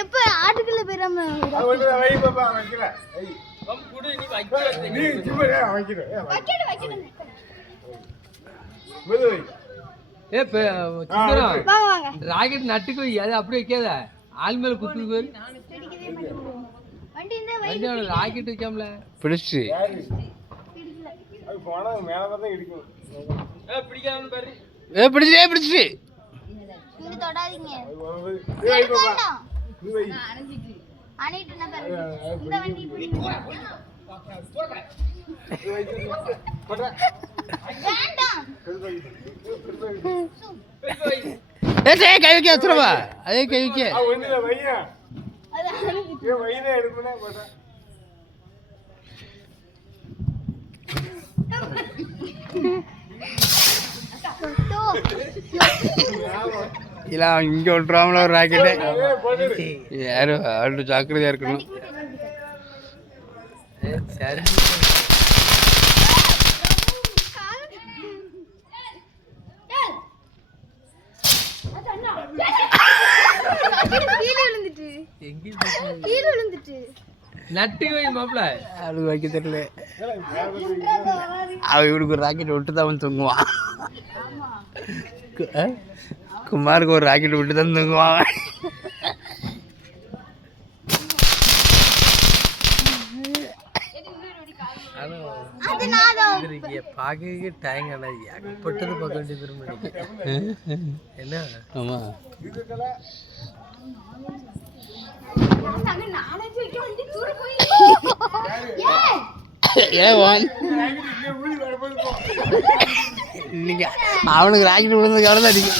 எப்ப ஆட்டுக்குள்ள போயிடாம ராக்கெட் நட்டுக்கு அது அப்படியே வைக்காத ஆள் மேல குத்துக்கு ராக்கெட் வைக்காமல பிடிச்சு பிடிச்சு கைவிக்க வச்சுருவா அதே கைவிக்க இல்ல இங்க விட்டுருவாங்களா ஒரு ராக்கெட்டு யாரும் ஆளு ஜாக்கிரதையா இருக்கணும். சரி நட்டுக்கு வை மாப்பிள்ள அது வைக்க தெரியல. அவ இவனுக்கு ஒரு ராக்கெட் விட்டு தான் அவன் தூங்குவான். குமாருக்கு ஒரு ராக்கெட் விட்டு தான் தூங்குவான். பார்க்க டைம் ஏகப்பட்டது பார்க்க வேண்டியது என்ன. ஆமா அவனுக்கு ராக்கெட் விழுந்தது எவ்வளோ அடிக்கும்.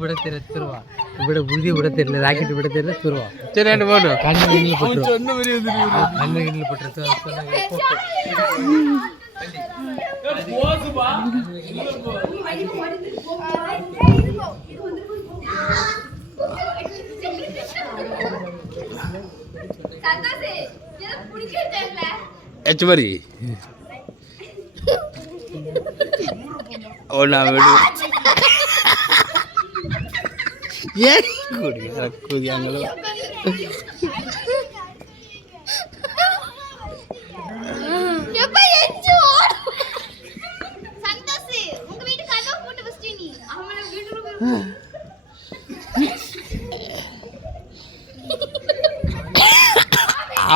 விட தெரியல துருவா விட புதிய விட தெரியல ராக்கெட் விட தெரியல துருவா. சரி ரெண்டு போடும் கண்ணு கண்ணில் போட்டு கண்ணு கண்ணில் போட்டு எச்சு மாதிரி ஒன்றா விடு ஏன் கூதியாங்களோ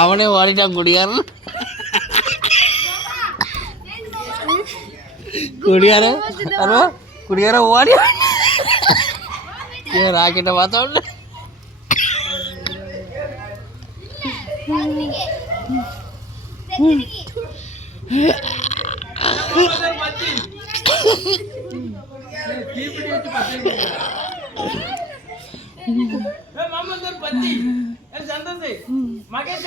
அவனே ஓடிட்டான் குடியாரன். குடியார ஓடி ராக்கெட்டை பார்த்தா மகேஷ்